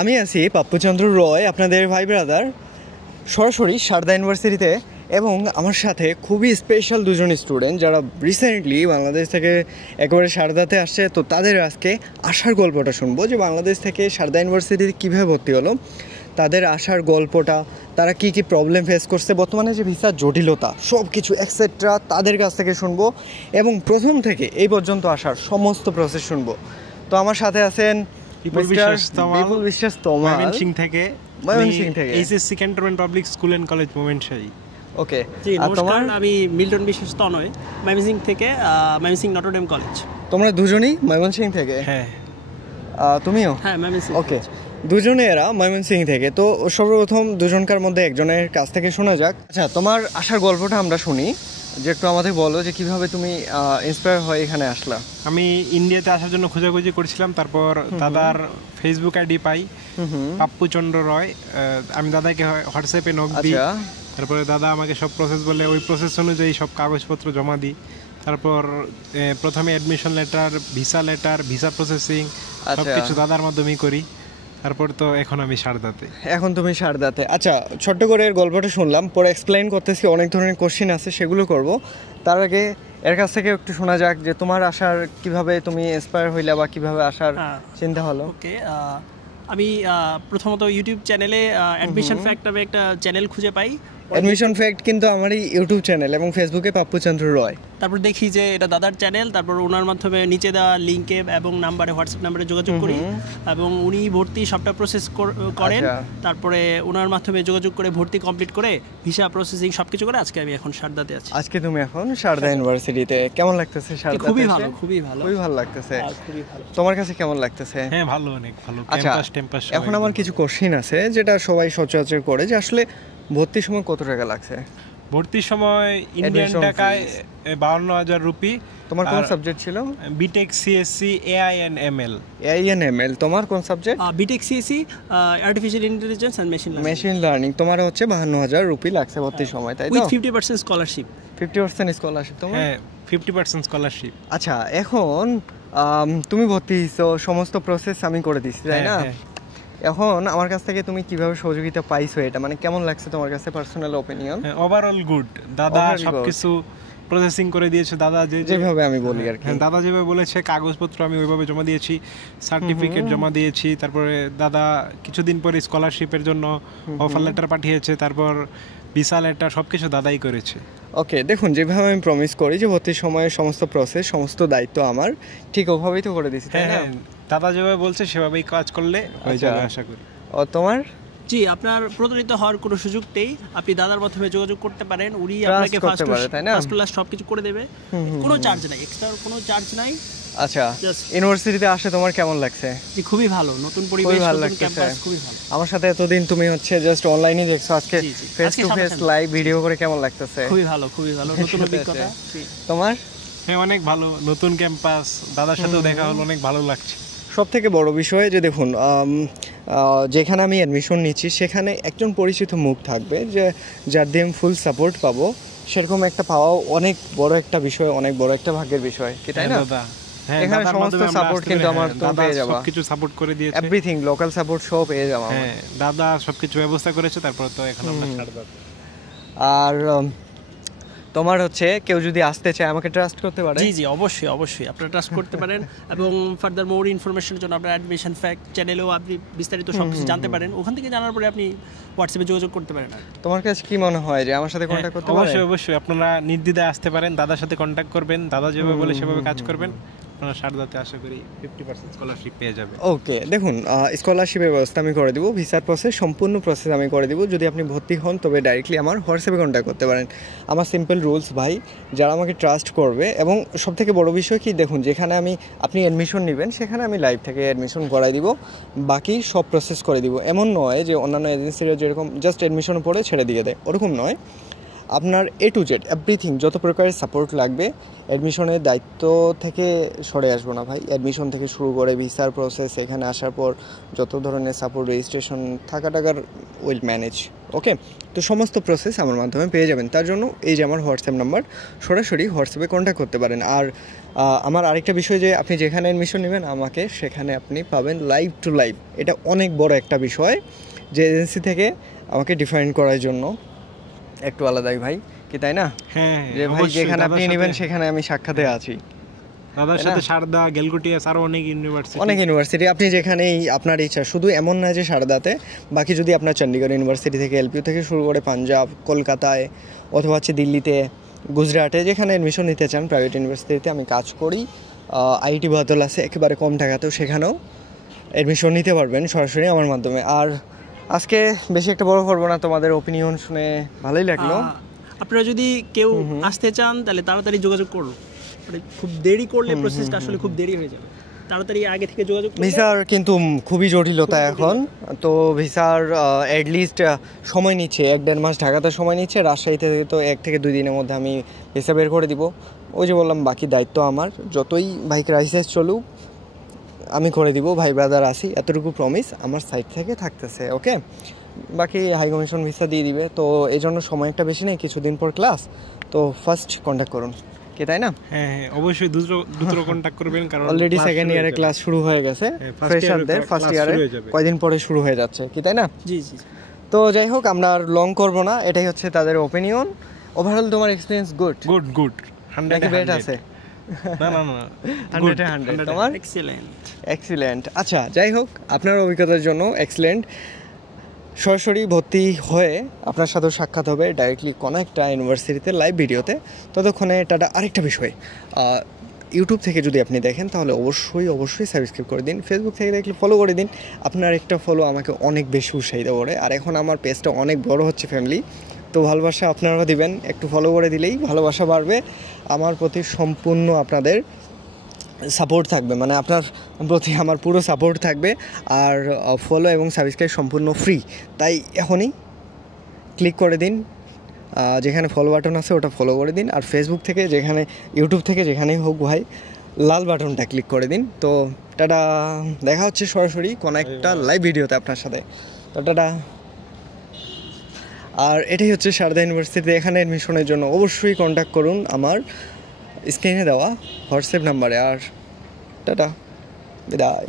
আমি আছি পাপ্পুচন্দ্র রয়, আপনাদের ভাই ব্রাদার, সরাসরি সারদা ইউনিভার্সিটিতে। এবং আমার সাথে খুবই স্পেশাল দুজন স্টুডেন্ট যারা রিসেন্টলি বাংলাদেশ থেকে একেবারে সারদাতে আসছে। তো তাদের আজকে আসার গল্পটা শুনবো, যে বাংলাদেশ থেকে সারদা ইউনিভার্সিটিতে কীভাবে ভর্তি হলো, তাদের আসার গল্পটা, তারা কি কি প্রবলেম ফেস করছে, বর্তমানে যে ভিসার জটিলতা, সব কিছু এক্সেট্রা তাদের কাছ থেকে শুনবো এবং প্রথম থেকে এই পর্যন্ত আসার সমস্ত প্রসেস শুনবো। তো আমার সাথে আছেন বিপুল বিশ্বাস তমাল, ময়মনসিংহ থেকে HSC cantonment public school and college Momenshahi. Okay, আর তোমার? আমি মিল্টন বিশ্বাস তনয়, ময়মনসিংহ থেকে, ময়মনসিংহ নটরডেম কলেজ। তোমরা দুজনেই ময়মনসিংহ থেকে? হ্যাঁ। তুমিও? হ্যাঁ, ময়মনসিংহ। ওকে, দুজনে এরা ময়মনসিংহ থেকে। তো সর্বপ্রথম দুজনকার মধ্যে একজনের কাছ থেকে শোনা যাক। আচ্ছা, তোমার আসার গল্পটা আমরা শুনি, যে একটু আমাদের বলো যে কিভাবে তুমি ইন্সপায়ার হয়ে এখানে আসলা। আমি ইন্ডিয়াতে আসার জন্য খোঁজাখুঁজি করছিলাম, তারপর দাদার ফেসবুক আইডি পাই, পাপ্পুচন্দ্র রয়। আমি দাদাকে হোয়াটসঅ্যাপে নক দিই, তারপরে দাদা আমাকে সব প্রসেস বলে, ওই প্রসেস অনুযায়ী সব কাগজপত্র জমা দিই। তারপর প্রথমে অ্যাডমিশন লেটার, ভিসা প্রসেসিং সব কিছু দাদার মাধ্যমেই করি। তারপর তো এখন আমি সারদাতে। এখন তুমি সারদাতে। আচ্ছা, ছোট্ট করে এর গল্পটা শুনলাম, পরে এক্সপ্লেইন করতেছি, অনেক ধরনের কোশ্চেন আছে, সেগুলো করব। তার আগে এর কাছ থেকে একটু শোনা যাক যে তোমার আসার কিভাবে তুমি ইন্সপায়ার হইলা বা কিভাবে আসার চিন্তা হলো। ওকে, আমি প্রথমত ইউটিউব চ্যানেলে অ্যাডমিশন ফ্যাক্ট নামে একটা চ্যানেল খুঁজে পাই। অ্যাডমিশন ফ্যাক্ট কিন্তু আমারই ইউটিউব চ্যানেল, এবং ফেসবুকে পাপ্পুচন্দ্র রয়। তারপর দেখি যে এটা দাদার চ্যানেল, তারপর ওনার মাধ্যমে নিচে দেওয়া লিঙ্কে এবং নাম্বারে, হোয়াটসঅ্যাপ নাম্বারে যোগাযোগ করি, এবং উনি ভর্তি সবটা প্রসেস করেন। তারপরে ওনার মাধ্যমে যোগাযোগ করে ভর্তি কমপ্লিট করে ভিসা প্রসেসিং সবকিছু করে আজকে আমি এখন সারদাতে আছি। আজকে তুমি এখন সারদা ইউনিভার্সিটিতে। কেমন লাগতেছে সারদাতে? খুবই ভালো, খুবই ভালো, খুবই ভালো লাগতেছে। খুবই ভালো। তোমার কাছে কেমন লাগতেছে? হ্যাঁ, ভালো, অনেক ভালো। ক্যাম্পাস এখন আমার কিছু কোশ্চেন আছে যেটা সবাই সচরাচর করে, যে আসলে ভর্তির সময় কত টাকা লাগছে? ভর্তির সময় ইন্ডিয়ান টাকায় 52,000 রুপি। তোমার কোন সাবজেক্ট ছিল? BTech CSC AI and ML. এআইএনএমএল। তোমার কোন subject? BTech CSC artificial intelligence and machine learning. তোমার হচ্ছে 52,000 রুপি লাগছে ভর্তির সময়, তাই তো? With 50% scholarship. 50% স্কলারশিপ তোমার? হ্যাঁ, 50% স্কলারশিপ। আচ্ছা, এখন তুমি ভর্তি হইছো, সমস্ত প্রসেস আমি করে দিছি, তাই না? এখন আমার কাছ থেকে তুমি কিভাবে সহযোগিতা পাইছো, এটা মানে কেমন লাগছে তোমার কাছে, পার্সোনাল ওপিনিয়ন? Overall good. দাদা সবকিছু প্রসেসিং করে দিয়েছে, দাদা যেভাবে আমি বলি আর কি। দাদা যেভাবে বলেছে কাগজপত্র আমি ওইভাবে জমা দিয়েছি, সার্টিফিকেট জমা দিয়েছি। তারপরে দাদা কিছুদিন পরে স্কলারশিপের জন্য অফার লেটার পাঠিয়েছে, তারপর ভিসা লেটার সবকিছু দাদাই করেছে। ওকে, দেখুন, যেভাবে আমি প্রমিস করি যে ভর্তির সময় সমস্ত প্রসেস, সমস্ত দায়িত্ব আমার, ঠিক ওভাবেই তো করে দিছি, তাই না? দাদা যেভাবে বলছে সেভাবেই কাজ করলে হয়ে যাবে আশা করি। ও, তোমার? জি, আপনার প্রতারিত হওয়ার কোনো সুযোগ নেই। আপনি দাদার মাধ্যমে যোগাযোগ করতে পারেন, উনি আপনাকে ফার্স্ট ক্লাস সবকিছু করে দেবে, কোনো চার্জ নাই, এক্সট্রা কোনো চার্জ নাই। আচ্ছা, ইউনিভার্সিটিতে আসে তোমার কেমন লাগছে? জি, খুবই ভালো, নতুন পরিবেশ, নতুন ক্যাম্পাস, খুবই ভালো। আমার সাথে এতদিন তুমি হচ্ছে জাস্ট অনলাইনে দেখছো, আজকে face to face live video করে কেমন লাগতেছে? খুবই ভালো, খুবই ভালো, নতুন অভিজ্ঞতা। তোমার? হ্যাঁ, অনেক ভালো, নতুন ক্যাম্পাস, দাদার সাথেও দেখা হলো, অনেক ভালো লাগছে। সব থেকে বড় বিষয় যে দেখুন, যেখানে আমি অ্যাডমিশন নিচ্ছি সেখানে একজন পরিচিত মুখ থাকবে, যে যার দিয়ে আমি ফুল সাপোর্ট পাবো, সেরকম একটা পাওয়াও অনেক বড় একটা বিষয়, অনেক বড় একটা ভাগ্যের বিষয়, কি তাই না? এখানে সমস্ত সাপোর্ট কিন্তু আমার তো পেয়ে যাবা, সবকিছু সাপোর্ট করে দিয়েছে, এভরিথিং, লোকাল সাপোর্ট সব পেয়ে যাবা। হ্যাঁ, দাদা সবকিছু ব্যবস্থা করেছে, তারপর তো এখন আমরা ছাড়ব। আর তোমার হচ্ছে কেউ যদি আসতে চায় আমাকে ট্রাস্ট করতে পারে? জি জি, অবশ্যই অবশ্যই আপনারা ট্রাস্ট করতে পারেন, এবং ফার্দার মোর ইনফরমেশনের জন্য আপনার অ্যাডমিশন ফ্যাক্ট চ্যানেলেও আপনি বিস্তারিত সব কিছু জানতে পারেন। ওখান থেকে জানার পরে আপনি হোয়াটসঅ্যাপে যোগাযোগ করতে পারেন। তোমার কাছে কি মনে হয় যে আমার সাথে কন্ট্যাক্ট করতে পারেন? অবশ্যই অবশ্যই, আপনারা নির্দ্বিধায় আসতে পারেন, দাদার সাথে কন্ট্যাক্ট করবেন, দাদা যেভাবে বলে সেভাবে কাজ করবেন, আপনারা সারদাতে আশা করি 50% স্কলারশিপ পেয়ে যাবেন। ওকে, দেখুন, স্কলারশিপের ব্যবস্থা আমি করে দিব, ভিসার প্রসেস, সম্পূর্ণ প্রসেস আমি করে দিব। যদি আপনি ভর্তি হন তবে ডাইরেক্টলি আমার হোয়াটসঅ্যাপে কন্ট্যাক্ট করতে পারেন। আমার সিম্পল রুলস ভাই, যারা আমাকে ট্রাস্ট করবে, এবং সবথেকে বড় বিষয় কি, দেখুন, যেখানে আপনি অ্যাডমিশন নেবেন সেখানে আমি লাইভ থেকে অ্যাডমিশন করাই দিব, বাকি সব প্রসেস করে দিব। এমন নয় যে অন্যান্য এজেন্সিরা যেরকম জাস্ট অ্যাডমিশন পড়ে ছেড়ে দিয়ে দেয়, ওরকম নয়। আপনার A to Z এভরিথিং যত প্রকারের সাপোর্ট লাগবে। অ্যাডমিশনের দায়িত্ব থেকে সরে আসবো না ভাই, অ্যাডমিশন থেকে শুরু করে ভিসার প্রসেস, এখানে আসার পর যত ধরনের সাপোর্ট, রেজিস্ট্রেশন, থাকা টাকার উইল ম্যানেজ। ওকে, তো সমস্ত প্রসেস আমার মাধ্যমে পেয়ে যাবেন। তার জন্য এই যে আমার হোয়াটসঅ্যাপ নাম্বার, সরাসরি হোয়াটসঅ্যাপে কন্ট্যাক্ট করতে পারেন। আর আমার আরেকটা বিষয় যে আপনি যেখানে অ্যাডমিশন নেবেন আমাকে সেখানে আপনি পাবেন লাইভ টু লাইভ। এটা অনেক বড় একটা বিষয় যে এজেন্সি থেকে আমাকে ডিফাইন করার জন্য একটু আলাদাই ভাই, কি তাই না? হ্যাঁ, যে ভাই যেখানে আপনি নেবেন সেখানে আমি সাক্ষাতে আছি। দাদার সাথে সারদা, গেলকুটিয়াস আরো অনেক ইউনিভার্সিটি আপনি যেখানেই আপনার ইচ্ছা, শুধু এমন না যে সারদাতে, বাকি যদি আপনার চণ্ডীগড় ইউনিভার্সিটি থেকে এলপিইউ থেকে শুরু করে পাঞ্জাব, কলকাতায় অথবা হচ্ছে দিল্লিতে, গুজরাটে যেখানে অ্যাডমিশন নিতে চান প্রাইভেট ইউনিভার্সিটিতে আমি কাজ করি। আইআইটি বাদল আছে একেবারে কম টাকাতেও, সেখানেও অ্যাডমিশন নিতে পারবেন সরাসরি আমার মাধ্যমে। আর আজকে বেশি একটা বড় করবো না, তোমাদের ওপিনিয়ন শুনে ভালোই লাগলো। আপনারা যদি কেউ আসতে চান তাহলে তাড়াতাড়ি যোগাযোগ করুন, মানে খুব দেরি করলে প্রসেসটা আসলে খুব দেরি হয়ে যাবে, তাড়াতাড়ি আগে থেকে যোগাযোগ করুন। ভিসার কিন্তু খুবই জটিলতা এখন, তো ভিসার অ্যাটলিস্ট সময় নিচ্ছে 1-1.5 মাস, ঢাকাতে সময় নিচ্ছে, রাজশাহীতে তো 1 থেকে 2 দিনের মধ্যে আমি ভিসা বের করে দিব। ওই যে বললাম বাকি দায়িত্ব আমার, যতই ভাই ক্রাইসিস চলুক আমি করে দিব, ভাই ব্রাদার আসি, এতটুকু প্রমিস আমার সাইড থেকে থাকতেছে। ওকে, বাকি হাই কমিশন ভিসা দিয়ে দিবে, তো এই জন্য সময় একটা বেশি নেই, কিছুদিন পর ক্লাস, তো ফার্স্ট কন্ট্যাক্ট করুন, কি তাই না? হ্যাঁ, অবশ্যই দ্রুত কন্ট্যাক্ট করবেন, কারণ অলরেডি সেকেন্ড ইয়ারে ক্লাস শুরু হয়ে গেছে, ফ্রেশারদের ফার্স্ট ইয়ারে কয়দিন পরে শুরু হয়ে যাচ্ছে, কি তাই না? জি জি। তো যাই হোক, আমরা আর লং করব না, এটাই হচ্ছে তাদের ওপিনিয়ন। ওভারঅল তোমার এক্সপেরিয়েন্স গুড? গুড 100 বেট আছে? না 100 তোমার? এক্সিলেন্ট। আচ্ছা, যাই হোক, আপনার অভিজ্ঞতার জন্য এক্সিলেন্ট। সরাসরি ভর্তি হয়ে আপনার সাথেও সাক্ষাৎ হবে ডাইরেক্টলি কোনো একটা ইউনিভার্সিটিতে লাইভ ভিডিওতে। ততক্ষণে এটা আরেকটা বিষয়, ইউটিউব থেকে যদি আপনি দেখেন তাহলে অবশ্যই সাবস্ক্রাইব করে দিন, ফেসবুক থেকে দেখলে ফলো করে দিন। আপনার একটা ফলো আমাকে অনেক বেশি উৎসাহিত করে, আর এখন আমার পেজটা অনেক বড় হচ্ছে ফ্যামিলি, তো ভালোবাসা আপনারা দিবেন, একটু ফলো করে দিলেই ভালোবাসা বাড়বে। আমার প্রতি সম্পূর্ণ আপনাদের সাপোর্ট থাকবে, মানে আপনার প্রতি আমার পুরো সাপোর্ট থাকবে। আর ফলো এবং সাবস্ক্রাইব সম্পূর্ণ ফ্রি, তাই এখনই ক্লিক করে দিন, যেখানে ফলো বাটন আছে ওটা ফলো করে দিন। আর ফেসবুক থেকে যেখানে, ইউটিউব থেকে যেখানেই হোক ভাই, লাল বাটনটা ক্লিক করে দিন। তো টাটা, দেখা হচ্ছে সরাসরি কোনো একটা লাইভ ভিডিওতে আপনার সাথে, তো টাটা। আর এটাই হচ্ছে সারদা ইউনিভার্সিটি, এখানে অ্যাডমিশনের জন্য অবশ্যই কন্ট্যাক্ট করুন আমার স্ক্রিনে দেওয়া হোয়াটসঅ্যাপ নাম্বারে। আর টাটা, বিদায়।